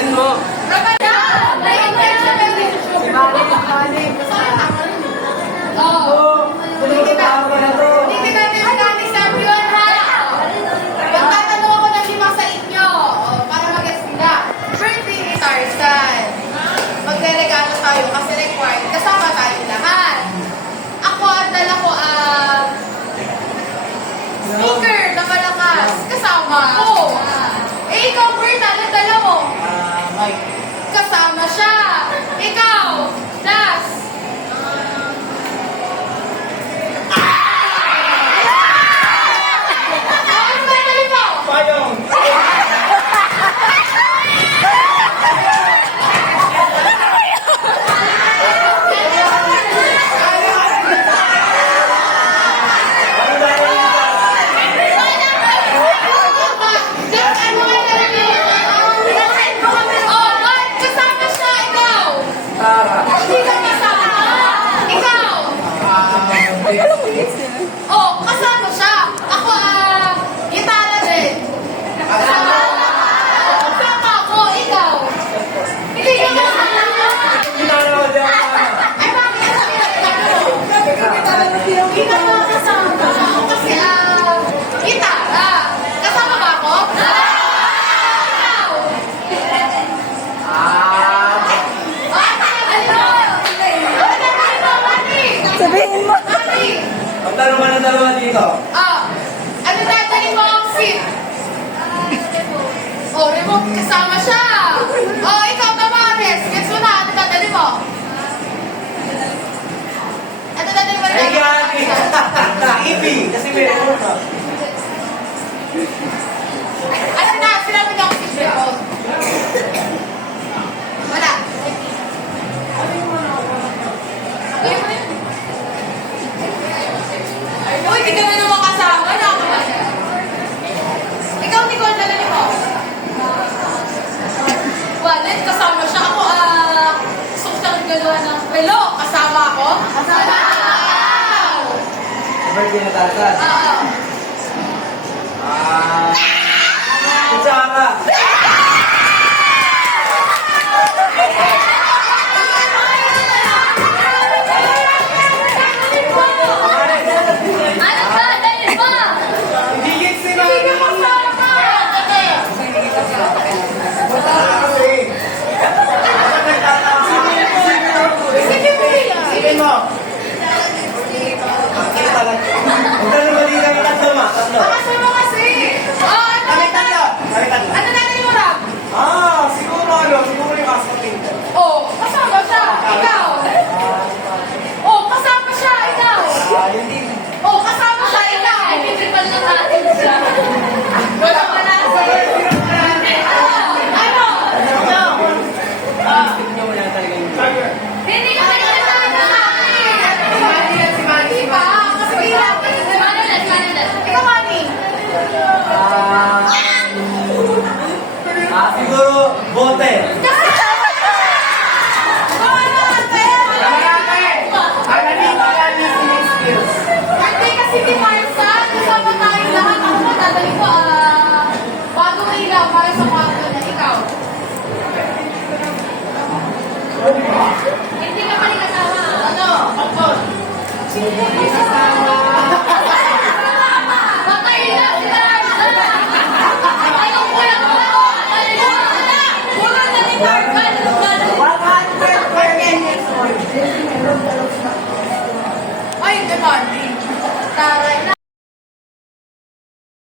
Bilisan mo. Magre-regalo tayo kasi required. Kasama tayong lahat. Ako at dala ko ang speaker na malakas. Kasama ako. Eh, ikaw, Bert, ano dala mo? Mike. Kasama siya. Ikaw, Das. Ano ba dali mo? Payong. Oh, kasama siya. Ako, gitara din. Kasama ako, ikaw. Hindi ka kasama. Ay, bakit? Hindi ka kasama. Ako kasi, gitara. Kasama ba ako? Sabihin mo. Ang dalawa dito. Ano dadali mo ang seat? Oh, remote, kasama siya. Oh, ikaw, Tamares. Gets mo na, ano dadali mo? Ano dadali mo? Ay, Gabi. Ibi. Kasi may remote ka. Ano na, sinabi niyo ako si remote. Wala. Uy, hindi ka na naman kasama. Ikaw, Nicole, dala mo. Wallet, kasama siya. Ako, gusto ko siyang gagawa ng pelo. Kasama ako? Kasama ako! Birthday na tasan. Oo. Kutsara. Ano ba? Dali ba? Higit si Hindi ka Mami. kasama! Sige mo yan. Sige mo. Ang dalawa dito ang tatlo ma. Tatlo. Makasama kasi. Oh, ano? Kami tatlo. Kami tatlo. Ano natin mo, Rob? Siguro yung asking. Oh, kasama siya. Ikaw. Oh, kasama siya. Ikaw. Yun din. Oh, kasama siya. Ikaw. Ay, pipipal na natin siya. Wala pa na. Ano? Tignan mo lang talaga yung Hindi ka kasama sa akin. Si Manny. Diba? Kasi hirap. Ikaw, Manny. Siguro bote. Hindi kasi si Marsa, kasama tayo lahat. Ako na dadali ko, bagong ilaw para sa kwarto na ikaw. Hindi ka pala kasama. Ano? Pagpon. Hindi kasama.